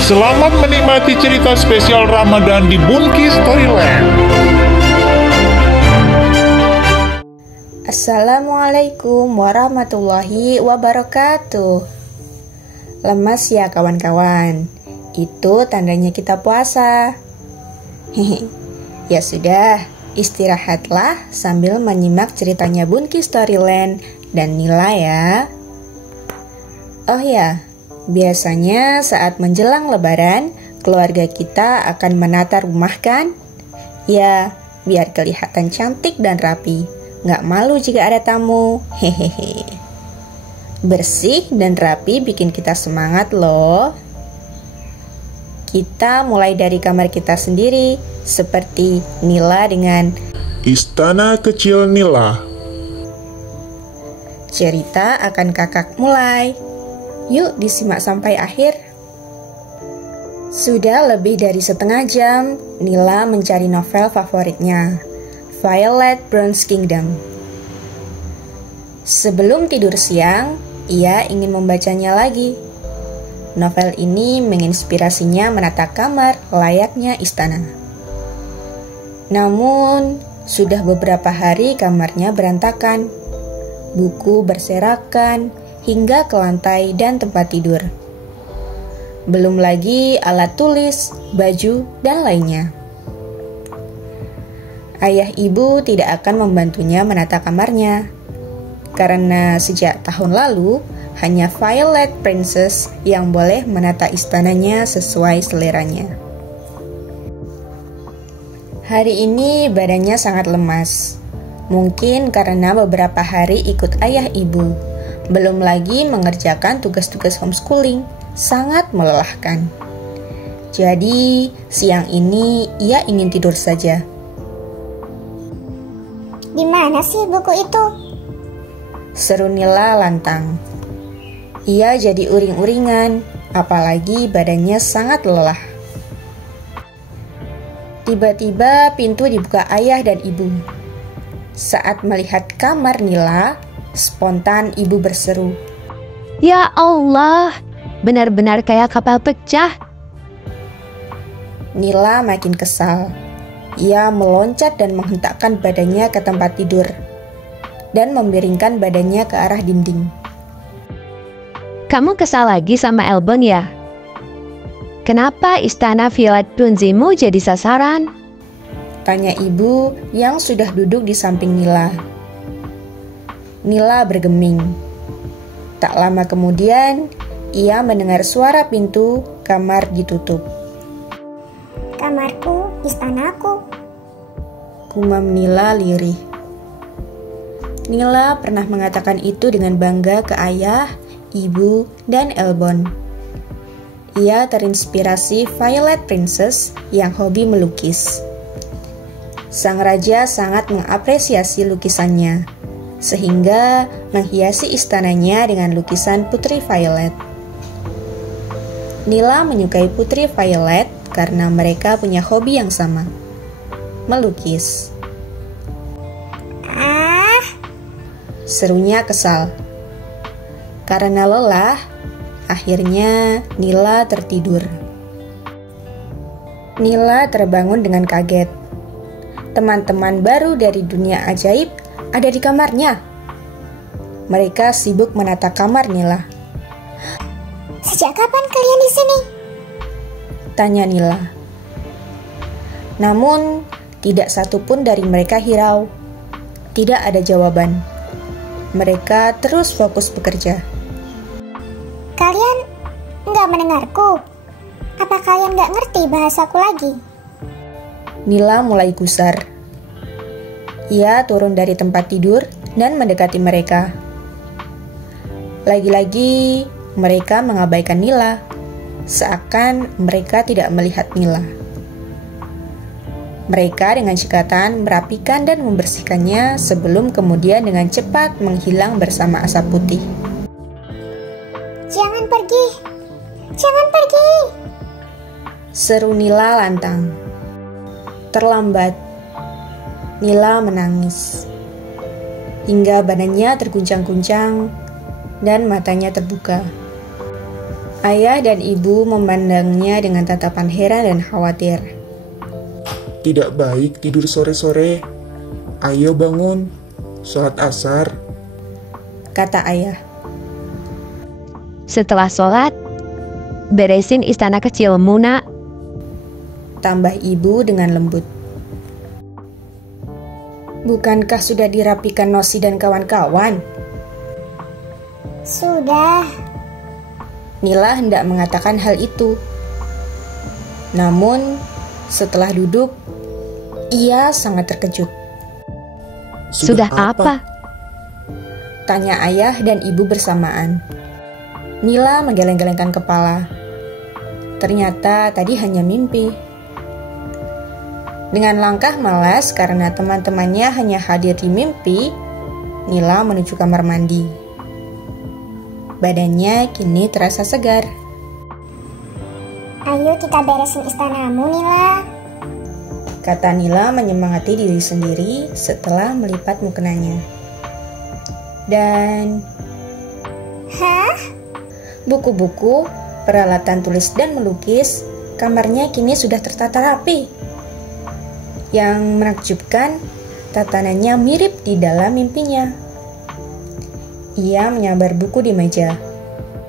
Selamat menikmati cerita spesial Ramadan di Bunki Storyland. Assalamualaikum warahmatullahi wabarakatuh. Lemas ya kawan-kawan, itu tandanya kita puasa. Ya sudah, istirahatlah sambil menyimak ceritanya Bunki Storyland dan Nila ya. Oh ya, biasanya saat menjelang lebaran, keluarga kita akan menata rumah kan? Ya, biar kelihatan cantik dan rapi. Nggak malu jika ada tamu. Hehehe. Bersih dan rapi bikin kita semangat loh. Kita mulai dari kamar kita sendiri, seperti Nila dengan Istana Kecil Nila. cerita akan kakak mulai. Yuk disimak sampai akhir. Sudah lebih dari setengah jam, Nila mencari novel favoritnya, Violet Brown's Kingdom. Sebelum tidur siang, ia ingin membacanya lagi. Novel ini menginspirasinya menata kamar layaknya istana. Namun, sudah beberapa hari kamarnya berantakan. Buku berserakan hingga ke lantai dan tempat tidur. Belum lagi alat tulis, baju, dan lainnya. Ayah ibu tidak akan membantunya menata kamarnya, karena sejak tahun lalu hanya Violet Princess yang boleh menata istananya sesuai seleranya. Hari ini badannya sangat lemas, mungkin karena beberapa hari ikut ayah ibu. Belum lagi mengerjakan tugas-tugas homeschooling, sangat melelahkan. Jadi, siang ini ia ingin tidur saja. Di mana sih buku itu? Seru Nila lantang. Ia jadi uring-uringan, apalagi badannya sangat lelah. Tiba-tiba pintu dibuka ayah dan ibu. Saat melihat kamar Nila, spontan ibu berseru, Ya Allah, benar-benar kayak kapal pecah. Nila makin kesal. Ia meloncat dan menghentakkan badannya ke tempat tidur dan memiringkan badannya ke arah dinding. Kamu kesal lagi sama Elbon ya? Kenapa istana Violet Brunzimu jadi sasaran? Tanya ibu yang sudah duduk di samping Nila. Nila bergeming. Tak lama kemudian, ia mendengar suara pintu kamar ditutup. Kamarku, istanaku. Gumam Nila lirih. Nila pernah mengatakan itu dengan bangga ke ayah, ibu, dan Elbon. Ia terinspirasi Violet Princess yang hobi melukis. Sang raja sangat mengapresiasi lukisannya, sehingga menghiasi istananya dengan lukisan Putri Violet. Nila menyukai Putri Violet karena mereka punya hobi yang sama, melukis. Serunya kesal. Karena lelah, akhirnya Nila tertidur. Nila terbangun dengan kaget. Teman-teman baru dari dunia ajaib ada di kamarnya. Mereka sibuk menata kamar Nila. Sejak kapan kalian di sini? Tanya Nila. Namun, tidak satupun dari mereka hirau. Tidak ada jawaban. Mereka terus fokus bekerja. Kalian nggak mendengarku? Apa kalian nggak ngerti bahasaku lagi? Nila mulai gusar. Ia turun dari tempat tidur dan mendekati mereka. Lagi-lagi, mereka mengabaikan Nila, seakan mereka tidak melihat Nila. Mereka dengan cekatan merapikan dan membersihkannya sebelum kemudian dengan cepat menghilang bersama asap putih. Jangan pergi! Jangan pergi! Seru Nila lantang. Terlambat. Nila menangis. Hingga badannya terguncang-guncang dan matanya terbuka. Ayah dan ibu memandangnya dengan tatapan heran dan khawatir. Tidak baik tidur sore-sore. Ayo bangun, sholat asar. Kata ayah. Setelah sholat, beresin istana kecilmu, nak. Tambah ibu dengan lembut. Bukankah sudah dirapikan Nosi dan kawan-kawan? Sudah. Nila hendak mengatakan hal itu. Namun, setelah duduk, ia sangat terkejut. Sudah apa? Tanya ayah dan ibu bersamaan. Nila menggeleng-gelengkan kepala. Ternyata tadi hanya mimpi. Dengan langkah malas karena teman-temannya hanya hadir di mimpi, Nila menuju kamar mandi. Badannya kini terasa segar. Ayo kita beresin istanamu, Nila. Kata Nila menyemangati diri sendiri setelah melipat mukenanya. Dan Hah? buku-buku, peralatan tulis dan melukis, kamarnya kini sudah tertata rapi. Yang menakjubkan, tatanannya mirip di dalam mimpinya. Ia menyambar buku di meja,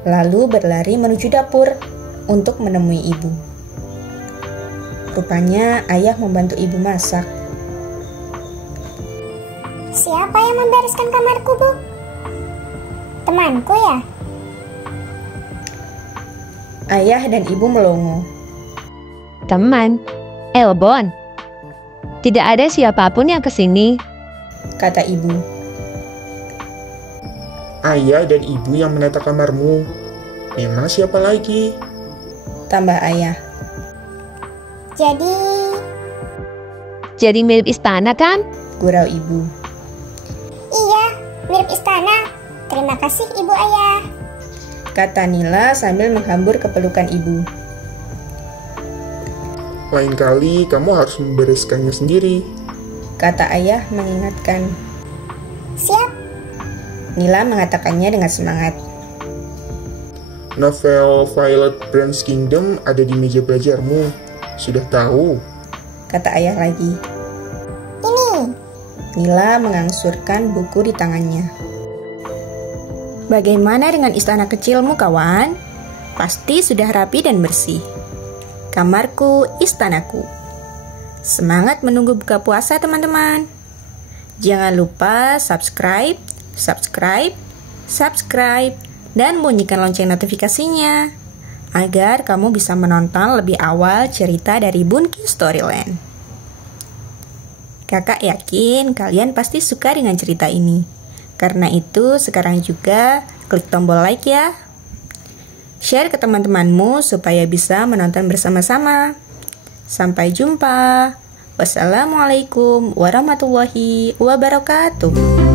lalu berlari menuju dapur untuk menemui ibu. Rupanya ayah membantu ibu masak. Siapa yang membereskan kamarku, Bu? Temanku ya? Ayah dan ibu melongo. Teman, Elbon. Tidak ada siapapun yang kesini. Kata ibu. Ayah dan ibu yang menata kamarmu. Memang siapa lagi? Tambah ayah. Jadi mirip istana kan? Gurau ibu. Iya, mirip istana. Terima kasih, Ibu Ayah. Kata Nila sambil menghambur ke pelukan ibu. Lain kali kamu harus membereskannya sendiri. Kata ayah mengingatkan. Siap. Nila mengatakannya dengan semangat. Novel Violet Prince Kingdom ada di meja belajarmu. Sudah tahu? Kata ayah lagi. Ini. Nila mengangsurkan buku di tangannya. Bagaimana dengan istana kecilmu, kawan? Pasti sudah rapi dan bersih. Kamarku, istanaku. Semangat menunggu buka puasa, teman-teman. Jangan lupa subscribe, dan bunyikan lonceng notifikasinya agar kamu bisa menonton lebih awal cerita dari Bunki Storyland. Kakak yakin kalian pasti suka dengan cerita ini. Karena itu sekarang juga klik tombol like ya. Share ke teman-temanmu supaya bisa menonton bersama-sama. Sampai jumpa. Wassalamualaikum warahmatullahi wabarakatuh.